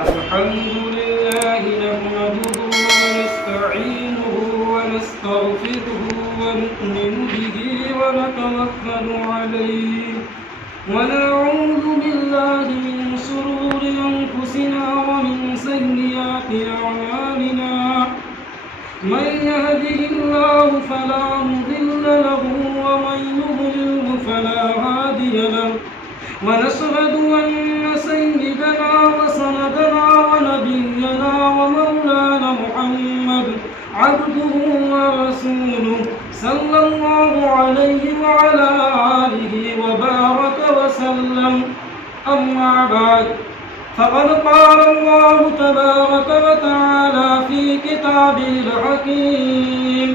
الحمد لله نحمده ونستعينه ونستغفره ونؤمن به ونتوكل عليه ونعوذ بالله من شرور أنفسنا ومن سيئات أعمالنا من يهده الله فلا مضل له ومن يضلل فلا هادي له ونشهد أن سيدنا وسندنا ونبينا ومولانا محمد عبده ورسوله صلى الله عليه وعلى آله وبارك وسلم. أما بعد فقد قال الله تبارك وتعالى في كتابه الحكيم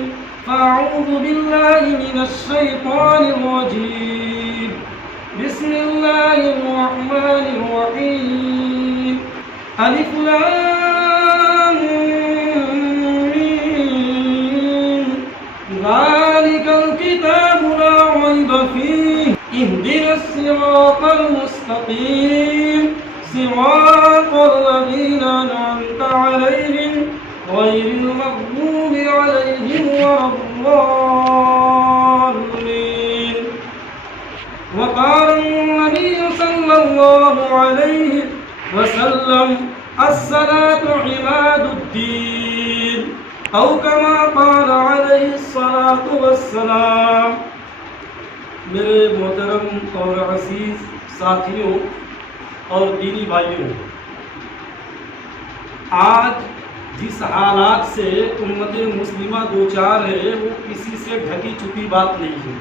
فأعوذ بالله من الشيطان الرجيم بسم الله الرحمن الرحيم ألف لام ميم ذلك الكتاب لا ريب فيه اهدنا الصراط المستقيم صراط الذين أنعمت عليهم غير المغضوب عليهم ولا الضالين. وقال النبي صلى الله عليه وسلم الصلاة عماد الدين أو كما قال عليه الصلاة والسلام. میرے محترم اور عزیز ساتھیوں اور دینی بھائیوں، آج جس حالات سے امت مسلمہ دوچار ہے وہ کسی سے ڈھکی چھپی بات نہیں ہے،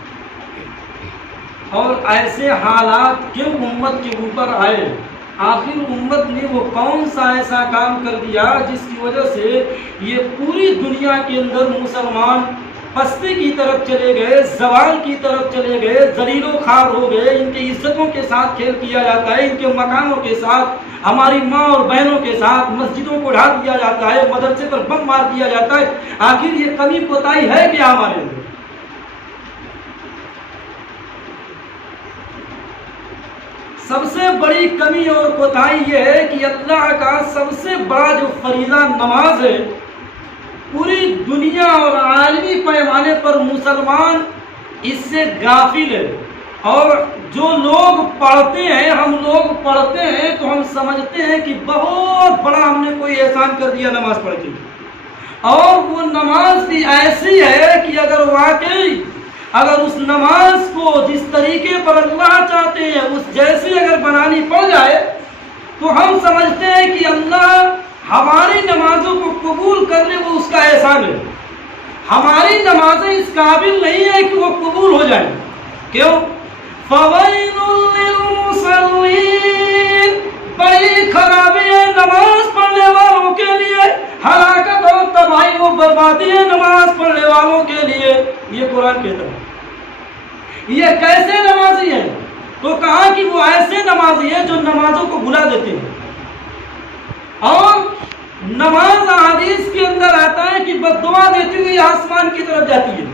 اور ایسے حالات کیوں امت کے اوپر آئے؟ آخر امت نے وہ کون سا ایسا کام کر دیا جس کی وجہ سے یہ پوری دنیا کے اندر مسلمان پستی کی طرف چلے گئے، زوال کی طرف چلے گئے، ذلیل و خوار ہو گئے، ان کی عزتوں کے ساتھ کھیل کیا جاتا ہے، ان کے مکانوں کے ساتھ، ہماری ماں اور بہنوں کے ساتھ مسجدوں کو ڈھا دیا جاتا ہے، مدرسے پر بم مار دیا جاتا ہے. آخر یہ کمی کوتاہی ہے کیا ہمارے اندر؟ سب سے بڑی کمی اور کوتاہی یہ ہے کہ اللہ کا سب سے بڑا جو فریضہ نماز ہے، پوری دنیا اور عالمی پیمانے پر مسلمان اس سے غافل ہے. اور جو لوگ پڑھتے ہیں، ہم لوگ پڑھتے ہیں تو ہم سمجھتے ہیں کہ بہت بڑا ہم نے کوئی احسان کر دیا نماز پڑھ کے، اور وہ نماز بھی ایسی ہے کہ اگر واقعی اگر اس نماز کو جس طریقے پر اللہ چاہتے ہیں اس جیسی اگر بنانی پڑ جائے تو ہم سمجھتے ہیں کہ اللہ ہماری نمازوں کو قبول کرنے وہ اس کا احسان ہے. ہماری نمازیں اس قابل نہیں ہے کہ وہ قبول ہو جائیں. کیوں؟ فَوَيْلٌ لِّلْمُصَلِّينَ، بڑی خرابی ہے نماز پڑھنے والوں کے لیے، ہلاکت اور تباہی و بربادی ہے نماز پڑھنے والوں کے لیے. یہ قرآن کہتا ہے. یہ کیسے نمازی ہیں؟ تو کہا کہ وہ ایسے نمازی ہیں جو نمازوں کو بھلا دیتے ہیں. اور نماز حدیث کے اندر آتا ہے کہ بد دعا دیتی ہوئی آسمان کی طرف جاتی ہے.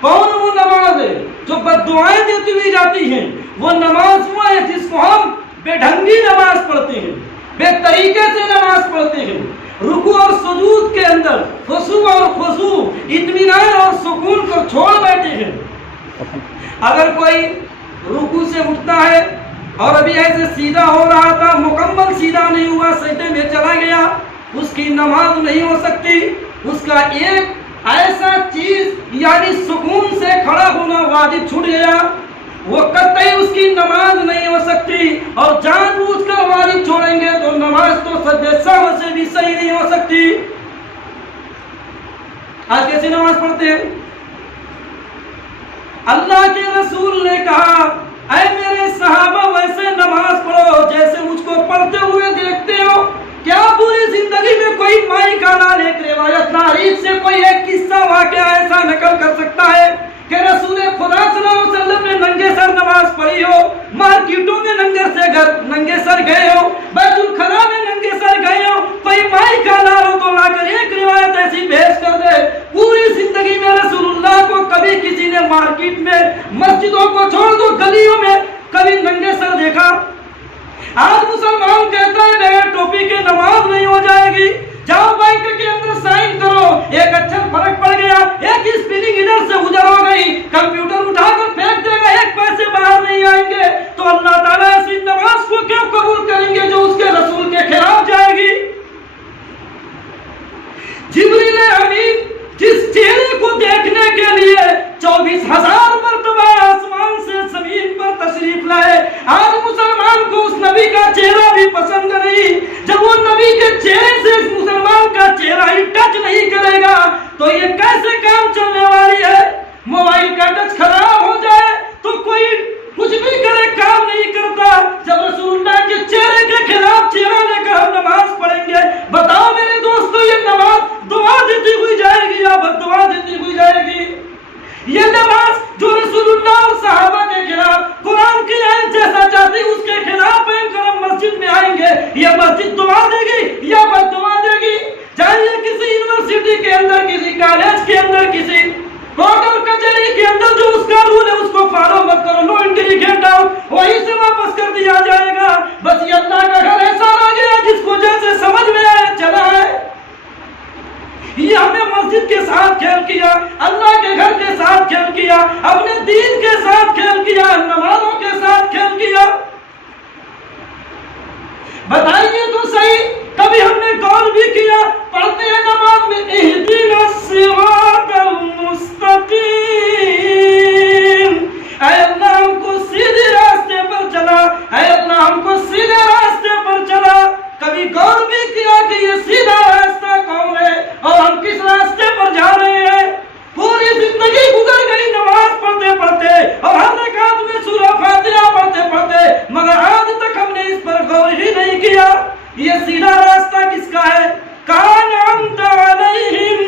کون وہ نماز ہے جو بد دعائیں دیتی ہوئی جاتی ہیں؟ وہ نماز وہ ہے جس کو ہم بے ڈھنگی نماز پڑھتے ہیں، بے طریقے سے نماز پڑھتے ہیں، رکوع اور سجود کے اندر خشوع اور خضوع، اطمینان اور سکون کو چھوڑ بیٹھے ہیں. اگر کوئی رکوع سے اٹھتا ہے اور ابھی ایسے سیدھا ہو رہا تھا، مکمل سیدھا نہیں ہوا، سجدے میں چلا گیا، اس کی نماز نہیں ہو سکتی. اس کا ایک ایسا چیز یعنی سکون سے کھڑا ہونا واجب چھوٹ گیا، وہ قطعی اس کی نماز نہیں ہو سکتی. اور جان بوجھ کر واجب چھوڑیں گے تو نماز تو سجدے سہو سے بھی صحیح نہیں ہو سکتی. آج کیسی نماز پڑھتے ہیں؟ اللہ کے رسول نے کہا اے میرے صحابہ ویسے نماز پڑھو جیسے مجھ کو پڑھتے ہوئے دیکھتے ہو. کیا پوری زندگی میں کوئی مائی کا نام ایک روایت تاریخ سے کوئی ایک قصہ واقعہ ایسا نقل کر سکتا ہے کہ رسول خدا صلی اللہ علیہ وسلم نے ننگے سر نماز پڑھی ہو، مارکیٹوں میں ننگے سر گئے ہو، بیت الخلا میں ننگے سر گئے ہو، کوئی مائی کا نام ہو تو لا کر ایک روایت ایسی پیش کر دے؟ پوری زندگی میں رسول اللہ کو کبھی کسی نے مارکیٹ میں، مسجدوں کو چھوڑ دو گلیوں میں، کبھی ننگے سر دیکھا؟ آج مسلمان کہتا ہے بغیر ٹوپی کے कंप्यूटर से गुजर हो गई, कंप्यूटर उठाकर फेंक देगा, 1 पैसे बाहर नहीं आएंगे, तो अल्लाह ताला ऐसी नमाज को क्यों कबूल करेंगे जो उसके रसूल के खिलाफ जाएगी? जिब्रील अमीन जिस चेहरे को देखने के लिए 24,000 मरतबा आसमान से जमीन पर तशरीफ लाए, आज मुसलमान को उस नबी का चेहरा भी पसंद नहीं। जब वो नबी के चेहरे से इस मुसलमान का चेहरा ही टच नहीं करेगा तो ये कैसे काम चलने वाली है? मोबाइल का टच खराब हो जाए तो कोई कुछ भी करे, काम नहीं करता। जब रसूलुल्लाह के चेहरे के खिलाफ चेहरा लेकर हम नमाज पढ़ेंगे, बताओ मेरे दोस्तों, ये नमाज दुआ देती हुई जाएगी या बददुआ देती हुई जाएगी? ये नमाज जो रसूलुल्लाह और सहाबा के खिलाफ कुरान की आयत जैसा चाहती उसके खिलाफ हम मस्जिद में आएंगे, ये मस्जिद दुआ देगी या बददुआ देगी? चाहे किसी यूनिवर्सिटी के अंदर, किसी कॉलेज के अंदर, किसी कोर्ट और कचहरी के अंदर जो उसका रूल है उसको फॉलो मत करो, नो एंट्री गेट आउट, वहीं से वापस कर दिया जाएगा। बस ये अल्लाह का घर ऐसा आ गया जिसको जैसे समझ में आए चला है। ये हमने मस्जिद के साथ खेल किया, अल्लाह के घर के साथ खेल किया, अपने दीन के साथ खेल किया, नमाजों के साथ खेल किया। बताइए तो सही, कभी हमने गौर भी किया? पढ़ते हैं नमाज में इहदिनस सिरातल मुस्तकीम, ऐ अल्लाह हमको सीधे रास्ते पर चला, ऐ अल्लाह हमको सीधे रास्ते पर चला। कभी गौर भी किया कि ये सीधा रास्ता कौन है और हम किस रास्ते पर जा रहे हैं? पूरी जिंदगी गुजर गई नमाज पढ़ते पढ़ते और हर रकात में सूरह फातिहा पढ़ते पढ़ते, मगर आज तक हमने इस पर गौर ही नहीं किया। ये सीधा रास्ता किसका है? कान अंत अलैहिम,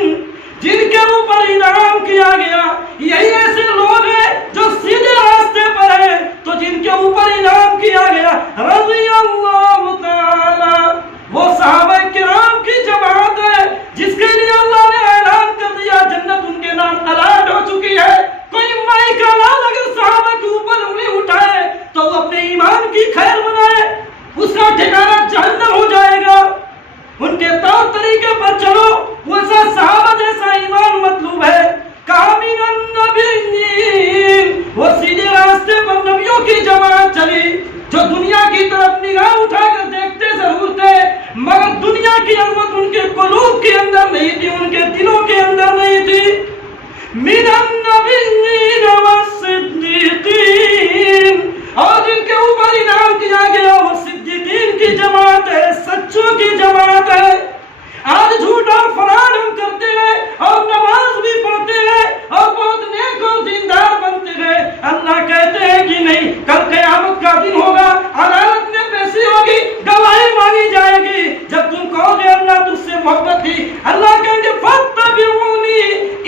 जिनके ऊपर इनाम किया गया, यही ऐसे लोग हैं जो सीधे रास्ते पर हैं, तो जिनके ऊपर इनाम किया गया रज़ियल्लाहु ताला, वो सहाबा किराम की जमात है जिसके लिए अल्लाह ने ऐलान कर दिया जन्नत उनके नाम अलाट हो चुकी है। कोई माई का लाल अगर सहाबा के ऊपर उंगली उठाए तो वो अपने ईमान की खैर बनाए, उसका ठिकाना जहन्नम हो जाएगा। उनके तौर तरीके पर चलो, वैसा सहाबा जैसा ईमान मतलूब है। कामिनन नबिय्यीन, वो सीधे रास्ते पर नबियों की जमात चली जो दुनिया की तरफ निगाह उठाकर देखते जरूर थे, मगर दुनिया की अजमत उनके कुलूब के अंदर नहीं थी, उनके दिलों के अंदर नहीं थी। मिनन नबिय्यीन वस्सिद्दीकीन, और जिनके ऊपर इनाम किया गया वो सिद्दीकीन की जमात है, सच्चों की जमात है। आज झूठ और फराड हम करते हैं और नमाज भी पढ़ते हैं और बहुत नेक और दीनदार बनते हैं। अल्लाह कहते हैं कि नहीं, कल क़यामत का दिन होगा, अदालत में पेशी होगी, गवाही मांगी जाएगी। जब तुम कहोगे अल्लाह तुझसे मोहब्बत थी, अल्लाह कहेंगे फत्तबिऊनी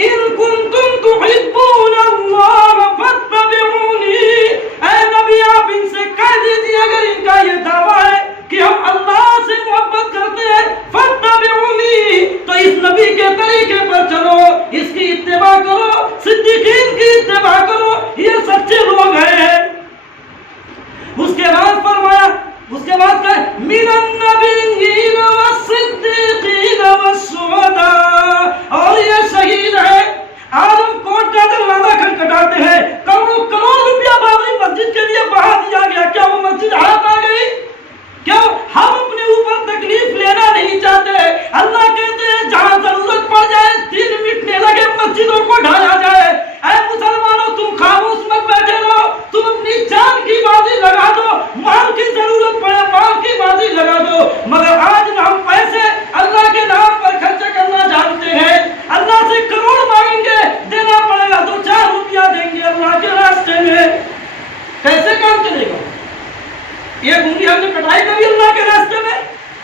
इन कुंतुम तुहिब्बूनल्लाह फत्तबिऊनी। ऐ नबी आप इनसे कह दीजिए अगर इनका ये दावा है कि हम अल्लाह से मोहब्बत करते हैं, फत्तबिऊनी, तो इस नबी के तरीके पर चलो, इसकी इत्तिबा करो, सिद्दीकीन की इत्तिबा करो, ये सच्चे लोग हैं। उसके बाद फरमाया, उसके बाद कहा मिनन नबिय्यीन वस्सिद्दीकीन वश्शुहदा, और ये शहीद है। आज हम कोर्ट का दरवाजा खटखटाते हैं, करोड़ों करोड़ रुपया बाबरी मस्जिद के लिए बढ़ा दिया गया, क्या वो मस्जिद हाथ आ गई? क्यों? हम अपने ऊपर तकलीफ लेना नहीं चाहते। अल्लाह कहते हैं जहां जरूरत पड़ जाए, दिन मिटने लगे, मस्जिदों को ढाया जाए। ऐ मुसलमानों, तुम खामोश मत बैठे रहो, तुम अपनी जान की बाजी लगा दो, माल की जरूरत पड़े माल की बाजी लगा दो, मगर आज ना हम पैसे अल्लाह के नाम पर खर्च करना जानते हैं। अल्लाह से करोड़ मांगेंगे, देना पड़ेगा, 2-4 रुपया देंगे अल्लाह के रास्ते में, कैसे काम चलेगा? ये उंगली हमने कटाई कभी अल्लाह के रास्ते में,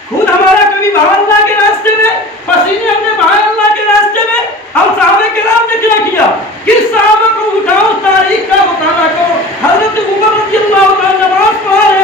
खून हमारा कभी बहा अल्लाह के रास्ते में, पसीने हमने बहाए अल्लाह के रास्ते में। हम सहाबा किराम ने क्या किया? किस सहाबा को उठाओ, तारीख का मुताला करो। हजरत उमर रज़ियल्लाहु अन्हु नमाज पढ़ा रहे